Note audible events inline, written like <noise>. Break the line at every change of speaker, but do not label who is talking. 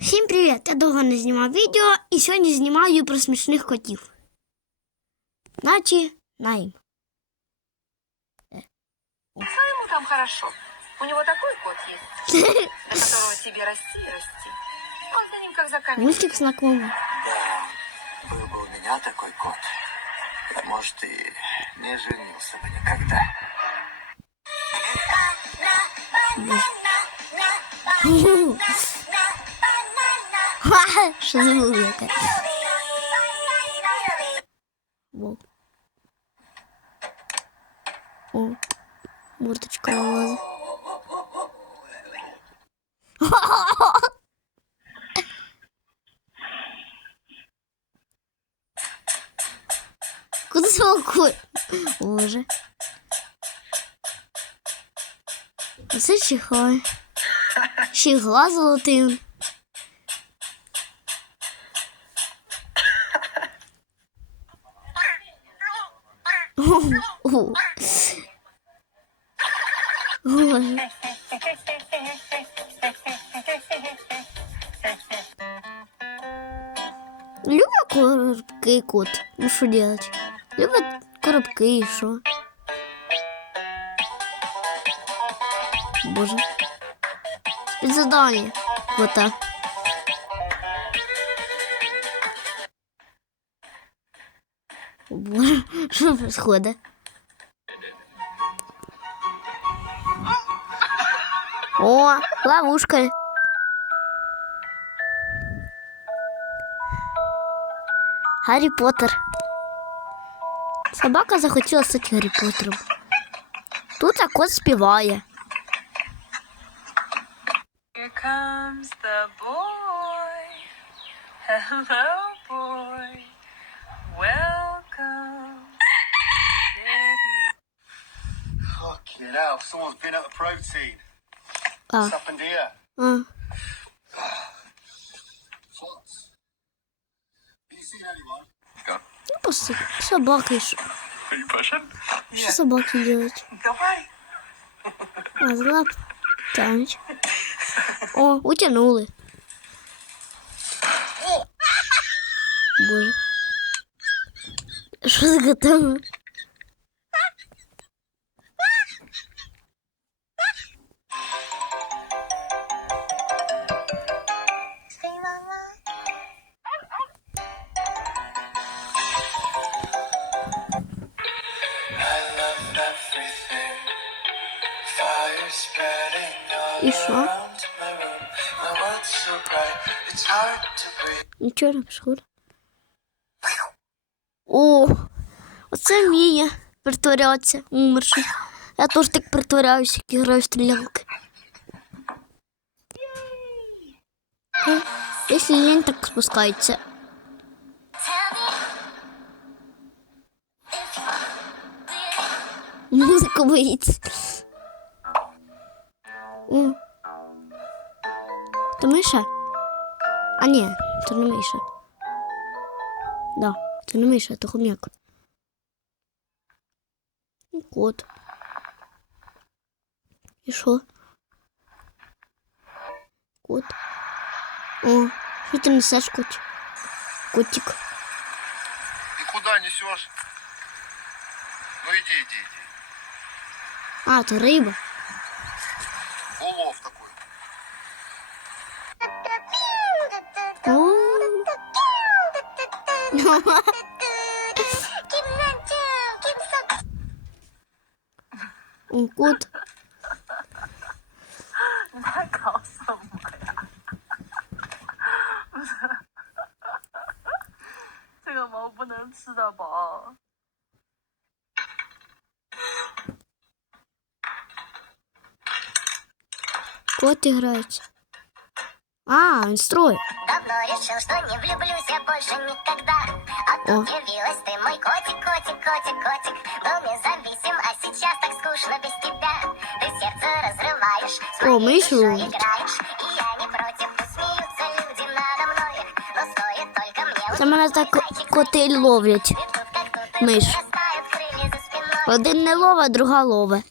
Всім привіт! Я довго не знімав відео і сьогодні знімаю про смішних котів. Наче наїм.
Ему там хорошо. У него такой кот есть, до <laughs> которого тебе расти и расти. Он за ним как за камень.
Мультик знакомий.
Да, был бы у меня такой кот, я, может, и не женился бы никогда.
Ха, <laughs> <laughs> Що за музика? Воу. О, мурточка вилазить. Куди свалкуй? Боже. Це чихай. Ще й глаз золотий. Боже. Любит коробки кот. Ну что делать? Любит коробки и что? Боже. Спецзадание. Кота. О, Боже, что происходит? О, ловушка. Гаррі Поттер. Собака захотіла стати Гаррі Поттером. Тут а кот співає.
Here comes the boy. Hello, boy. Welcome.
Fucking hell, someone's been at a protein.
А,
What's happened here? What? Have you seen anyone?
Ну, просто собаки. Що,
Are you pushing?
що собаки делать?
Давай.
А, злап. Тянуть. О, утянули. Боже. Що за котами?
To breathe.
Нічого не происходит. О, оце вміє притворятися умершим. Я теж так притворяюся, як граю в стрілянки. Е, Якщо лінь так спускається. Музику боїться. О. То Миша? А ні, то не Миша. Да, це не Миша, то хомяк. Кот. І що? Кот. О, що ти несеш, кот? Котик.
Ты куда несешь? Ну иди, иди, иди.
А, то риба.
Улов такой.
О. О, кот.
你在搞什么呀？这个毛不能吃的吧？
Кот играется. А, он строит.
Давно решил, что не влюблюсь я больше никогда. А тут
О.
явилась ты, мой котик, котик, котик, котик. Был независим, а сейчас так скучно без тебя. Ты сердце разрываешь, с
О,
моей
мышь
душой
ловит.
играешь. И я не против, пусть смеются люди надо мной. Но стоит только мне
Це мене так
зайчик
коти ловлять.
И тут как будто
Миш.
растают крылья за спиной.
Один не ловить, друга ловить.